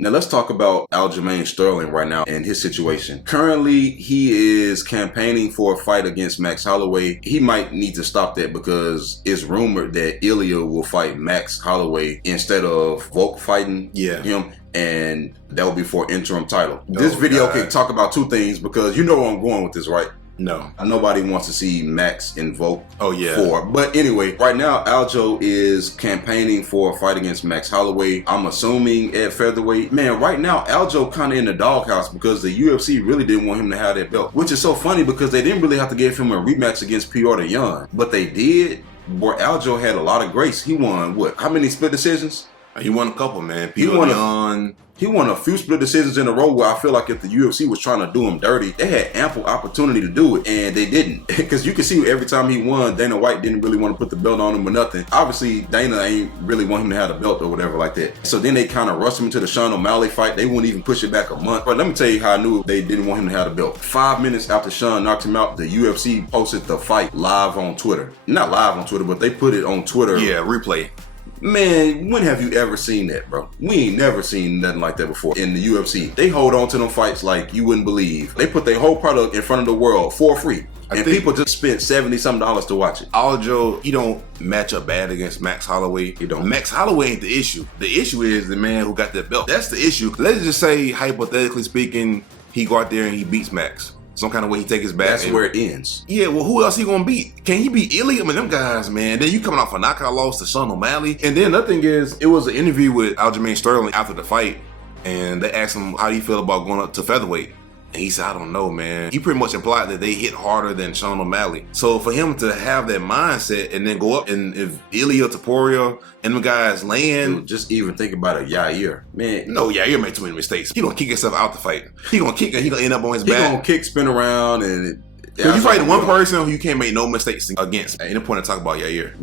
Now let's talk about Aljamain Sterling right now and his situation. Currently, he is campaigning for a fight against Max Holloway. He might need to stop that because it's rumored that Ilya will fight Max Holloway instead of Volk fighting him. And that will be for interim title. This video can talk about two things because you know where I'm going with this, right? No. Nobody wants to see Max in Volk for. But anyway, right now, Aljo is campaigning for a fight against Max Holloway. I'm assuming at featherweight. Man, right now, Aljo kind of in the doghouse because the UFC really didn't want him to have that belt. Which is so funny because they didn't really have to give him a rematch against Petr Yan. But they did. Boy, Aljo had a lot of grace. He won, what, how many split decisions? He won a couple, man. He won a few split decisions in a row where I feel like if the UFC was trying to do him dirty, they had ample opportunity to do it, and they didn't. Because you can see every time he won, Dana White didn't really want to put the belt on him or nothing. Obviously, Dana ain't really want him to have the belt or whatever like that. So then they kind of rushed him into the Sean O'Malley fight. They wouldn't even push it back a month. But let me tell you how I knew they didn't want him to have the belt. 5 minutes after Sean knocked him out, the UFC posted the fight live on Twitter. Not live on Twitter, but they put it on Twitter. Yeah, replay. Man, when have you ever seen that, bro? We ain't never seen nothing like that before in the UFC. They hold on to them fights like you wouldn't believe. They put their whole product in front of the world for free. And people just spent $70-something to watch it. Aljo, he don't match up bad against Max Holloway. He don't. Max Holloway ain't the issue. The issue is the man who got that belt. That's the issue. Let's just say, hypothetically speaking, he go out there and he beats Max. Some kind of way he take his back. That's where it ends. Yeah, well, who else he gonna beat? Can he beat Ilya? I mean, them guys, man. Then you coming off a knockout loss to Sean O'Malley. And then another thing is, it was an interview with Aljamain Sterling after the fight, and they asked him, how do you feel about going up to featherweight? And he said, I don't know, man. He pretty much implied that they hit harder than Sean O'Malley. So for him to have that mindset and then go up, and if Ilya, Topuria, and the guys land... Dude, just even think about it, Yair. Man. No, Yair made too many mistakes. He gonna kick himself out the fight. He gonna kick and he gonna end up on his back. He gonna kick, spin around, and... You fight the one person who you can't make no mistakes against. Ain't no point to talk about Yair.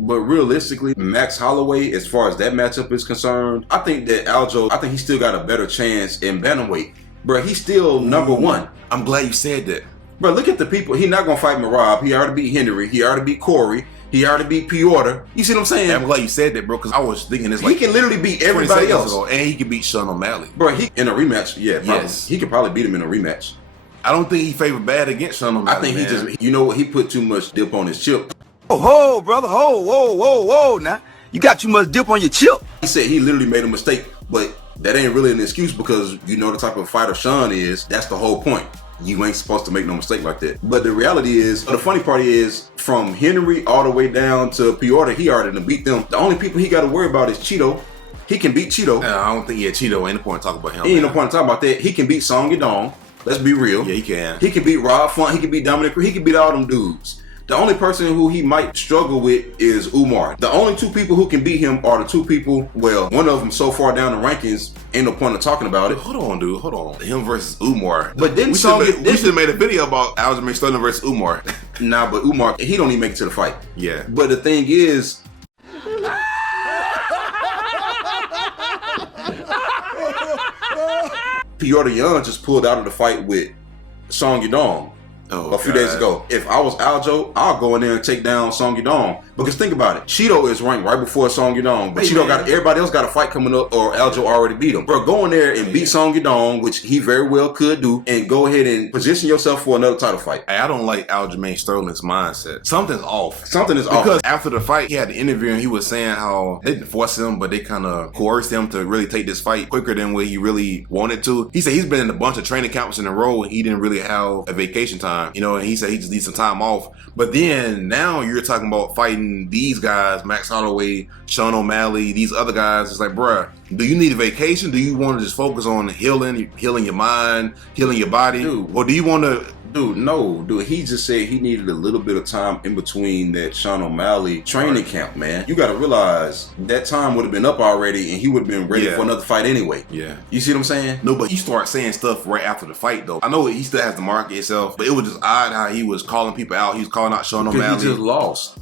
But realistically, Max Holloway, as far as that matchup is concerned, I think that Aljo, I think he still got a better chance in bantamweight. Bro, he's still number one. I'm glad you said that. Bro, look at the people. He's not going to fight Merab. He already beat Henry. He already beat Corey. He already beat Petr. You see what I'm saying? I'm glad you said that, bro, because I was thinking this like... He can literally beat everybody else. Ago, and he can beat Sean O'Malley. Bro, he in a rematch, yeah, probably. Yes. He could probably beat him in a rematch. I don't think he favored bad against Sean O'Malley, I think he just, you know what, he put too much dip on his chip. Oh, brother, whoa, now. You got too much dip on your chip. He said he literally made a mistake, but that ain't really an excuse because you know the type of fighter Sean is. That's the whole point. You ain't supposed to make no mistake like that. But the reality is, the funny part is, from Henry all the way down to Petr, he already done beat them. The only people he got to worry about is Cheeto. He can beat Cheeto. I don't think, Cheeto ain't no point to talk about him. Ain't no point to talk about that. He can beat Song Yadong. Let's be real. Yeah, he can. He can beat Rob Font. He can beat Dominic. He can beat all them dudes. The only person who he might struggle with is Umar. The only two people who can beat him are the two people, well, one of them so far down the rankings, ain't no point of talking about it. Hold on, dude. Hold on. Him versus Umar. But then we should have made a video about Aljamain Sterling versus Umar. Nah, but Umar, he don't even make it to the fight. Yeah. But the thing is... Petr Yan just pulled out of the fight with Song Yadong. a few days ago. If I was Aljo, I'll go in there and take down Song Yadong. Because think about it, Cheeto is ranked right before Song Yadong, but Cheeto got everybody else got a fight coming up, or Aljo already beat him. Bro, go in there and beat Song Yadong, which he very well could do, and go ahead and position yourself for another title fight. I don't like Aljamain Sterling's mindset. Something's off. Something is off. Because after the fight, he had the interview and he was saying how they didn't force him, but they kind of coerced him to really take this fight quicker than what he really wanted to. He said he's been in a bunch of training camps in a row and he didn't really have a vacation time, you know, and he said he just needs some time off. But then now you're talking about fighting these guys, Max Holloway, Sean O'Malley, these other guys. It's like, bruh, do you need a vacation? Do you want to just focus on healing your mind, healing your body? Dude, or do you want to... Dude, he just said he needed a little bit of time in between that Sean O'Malley training camp, man. You got to realize that time would have been up already and he would have been ready for another fight anyway. Yeah. You see what I'm saying? No, but he started saying stuff right after the fight, though. I know he still has to market himself, but it was just odd how he was calling people out. He was calling out Sean O'Malley. Because he just lost.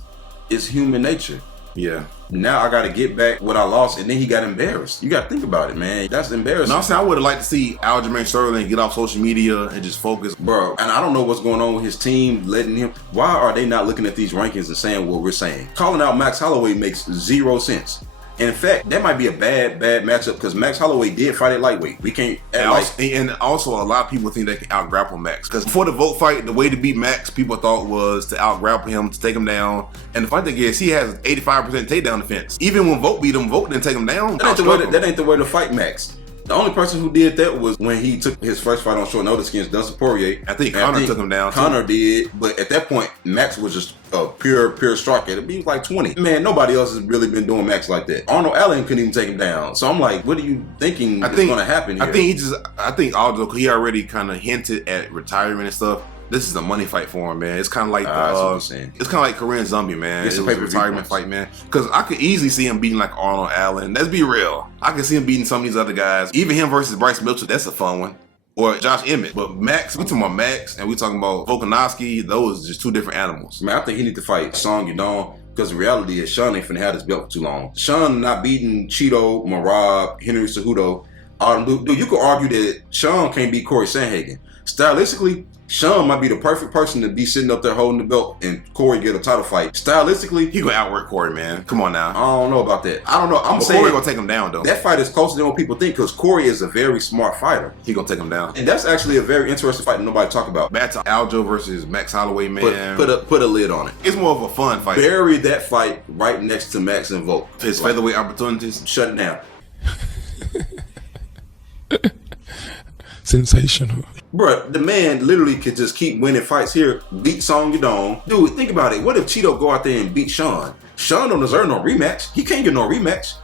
It's human nature. Yeah. Now I got to get back what I lost, and then he got embarrassed. You got to think about it, man. That's embarrassing. No, I'm saying I would have liked to see Aljamain Sterling get off social media and just focus. Bro, and I don't know what's going on with his team letting him. Why are they not looking at these rankings and saying what we're saying? Calling out Max Holloway makes zero sense. And in fact, that might be a bad matchup because Max Holloway did fight at lightweight. We can't and also a lot of people think they can out grapple Max. Because before the Vogt fight, the way to beat Max, people thought was to out grapple him, to take him down. And the funny thing is, he has 85% takedown defense. Even when Vogt beat him, Vogt didn't take him down. That ain't the way to fight Max. The only person who did that was when he took his first fight on short notice against Dustin Poirier. I think Conor took him down. Conor did, but at that point, Max was just a pure striker. He was like 20. Man, nobody else has really been doing Max like that. Arnold Allen couldn't even take him down. So I'm like, what are you thinking is going to happen here? I think Aldo, he already kind of hinted at retirement and stuff. This is a money fight for him, man. It's kind of like it's kind of like Korean Zombie, man. It's a retirement fight, man. Because I could easily see him beating like Arnold Allen. Let's be real. I could see him beating some of these other guys. Even him versus Bryce Mitchell, that's a fun one. Or Josh Emmett. But Max, we talking about Max and we talking about Volkanovski. Those are just two different animals. Man, I think he need to fight Song Yudong. Because the reality is Sean ain't finna have this belt for too long. Sean not beating Cheeto, Marab, Henry Cejudo. Dude, you could argue that Sean can't beat Corey Sandhagen. Stylistically, Sean might be the perfect person to be sitting up there holding the belt and Corey get a title fight. Stylistically, he gonna outwork Corey, man. Come on now. I don't know about that. I don't know. I'm saying Corey gonna take him down though. That fight is closer than what people think because Corey is a very smart fighter. He gonna take him down. And that's actually a very interesting fight that nobody talk about. Back to Aljo versus Max Holloway, man. Put a lid on it. It's more of a fun fight. Bury that fight right next to Max and Vogt. His featherweight opportunities. Shut it down. Sensational. Bruh, the man literally could just keep winning fights here, beat Song Yudong. Dude, think about it. What if Cheeto go out there and beat Sean? Sean don't deserve no rematch. He can't get no rematch.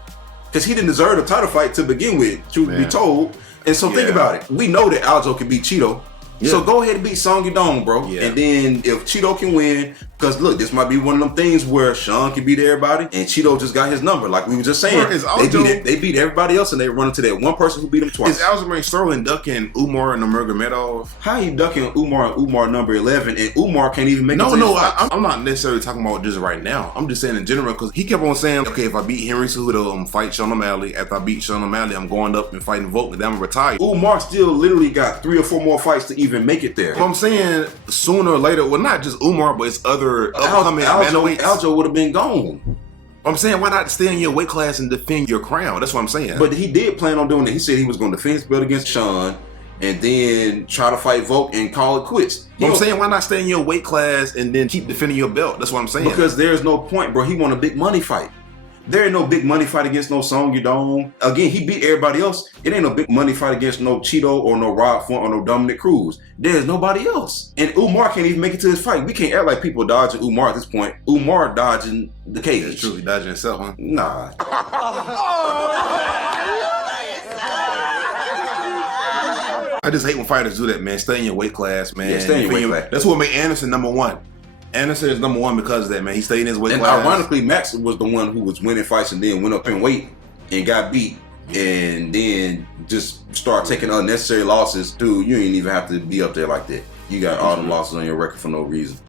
Because he didn't deserve a title fight to begin with, truth be told. And so think about it. We know that Aljo can beat Cheeto. Yeah. So go ahead and beat Song Yudong, bro. Yeah. And then if Cheeto can win, because look, this might be one of them things where Sean can beat everybody and Cheeto just got his number. Like we were just saying, they beat everybody else and they run into that one person who beat him twice. Is Aljamain Sterling ducking Umar and Nurmagomedov? How he ducking Umar number 11 and Umar can't even make it to his fights? I'm not necessarily talking about just right now. I'm just saying in general because he kept on saying, okay, if I beat Henry Cejudo, I'm fight Sean O'Malley. After I beat Sean O'Malley, I'm going up and fighting Vogt and then I'm retired. Umar still literally got 3 or 4 more fights to even make it there. Well, I'm saying sooner or later, well, not just Umar, but it's other upcoming Aljo would have been gone. I'm saying, why not stay in your weight class and defend your crown? That's what I'm saying. But he did plan on doing it. He said he was going to defend his belt against Sean and then try to fight Vogt and call it quits. I'm saying, why not stay in your weight class and then keep defending your belt? That's what I'm saying. Because there's no point, bro. He won a big money fight. There ain't no big money fight against no Song Yudong. Again, he beat everybody else. It ain't no big money fight against no Cheeto or no Rob Font or no Dominic Cruz. There's nobody else. And Umar can't even make it to his fight. We can't act like people dodging Umar at this point. Umar dodging the cage. That's true. He dodging himself, huh? Nah. I just hate when fighters do that, man. Stay in your weight class, man. Yeah, stay in your weight class. That's what made Anderson number 1. Anderson is number 1 because of that, man. He stayed in his weight class. And ironically, Max was the one who was winning fights and then went up in weight and got beat and then just started taking unnecessary losses. Dude, you ain't even have to be up there like that. You got all them losses on your record for no reason.